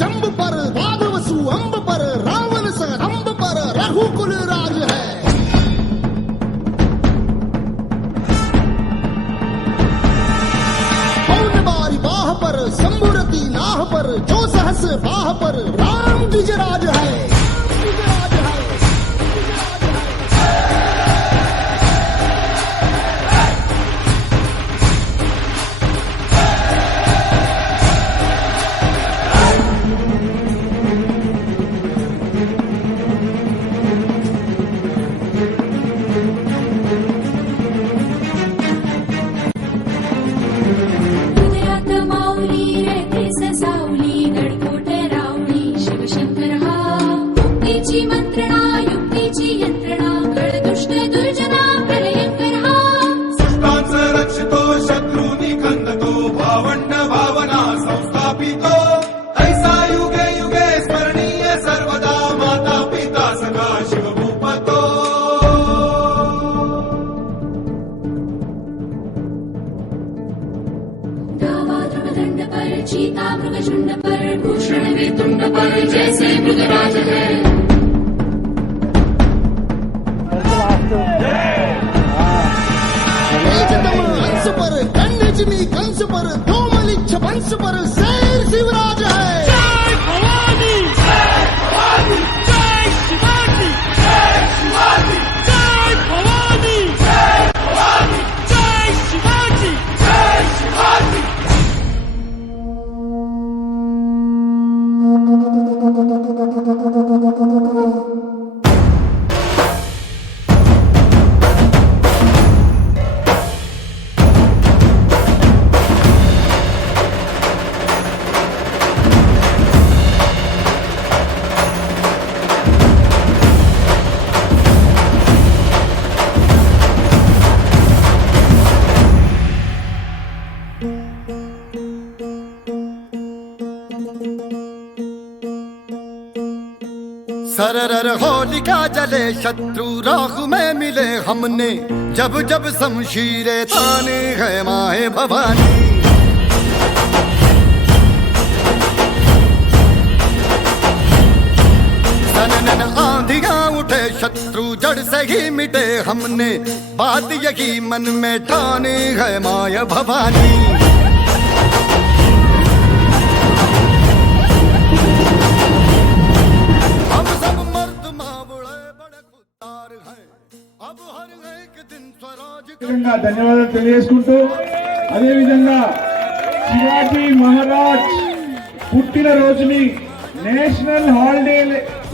जंब पर वादवसु अंब पर रावण स अंब पर रघुकुल राज है। पौन बारी बाह पर शंभुरती नाह पर जो सहस बाह पर राम द्विजराज है। चीता मृगशुंड पर भूषण वेतुंड पर जैसे मृगराज है। हंस पर कंडजनी कंस पर दोमलिच्छ वंश पर शेर शिवराज है। जय भवानी जय भवानी जय शिवाजी जय शिवाजी जय भवानी जय भवानी जय शिवाजी जय शिवाजी। सरर होलिका जले शत्रु राख में मिले हमने जब जब शमशीरें ताने है माए भवानी। सनन आंधियां उठे शत्रु जड़ से ही मिटे हमने बात यही मन में ठाने है माए भवानी। ధన్యవాదాలు తెలియజేసుకుంటూ అదేవిధంగా శివాజీ మహారాజ్ పుట్టిన రోజుని నేషనల్ హాలిడే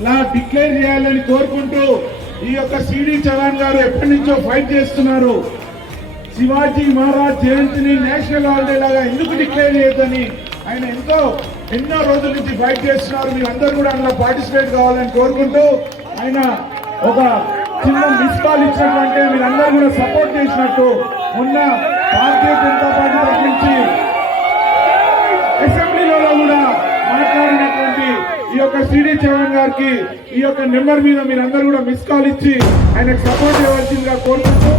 లా డిక్లేర్ చేయాలని కోరుకుంటూ ఈ యొక్క సిడి చవాన్ గారు ఎప్పటి నుంచో ఫైట్ చేస్తున్నారు. శివాజీ మహారాజ్ జయంతిని నేషనల్ హాలిడే లాగా ఎందుకు డిక్లేర్ చేయొద్దని ఆయన ఎన్నో రోజుల నుంచి ఫైట్ చేస్తున్నారు. మీరందరూ కూడా అందులో పార్టిసిపేట్ కావాలని కోరుకుంటూ ఆయన ఒక చిన్న మిస్ కాల్ ఇచ్చినటువంటి మీరందరూ కూడా సపోర్ట్ చేసినట్టు మొన్న భారతీయ జనతా పార్టీ తరఫు నుంచి అసెంబ్లీలో కూడా మాట్లాడినటువంటి ఈ యొక్క సిడి చవాన్ గారికి ఈ యొక్క నెంబర్ మీద మీరందరూ కూడా మిస్ కాల్ ఇచ్చి ఆయనకు సపోర్ట్ చేయవలసిందిగా కోరుకుంటూ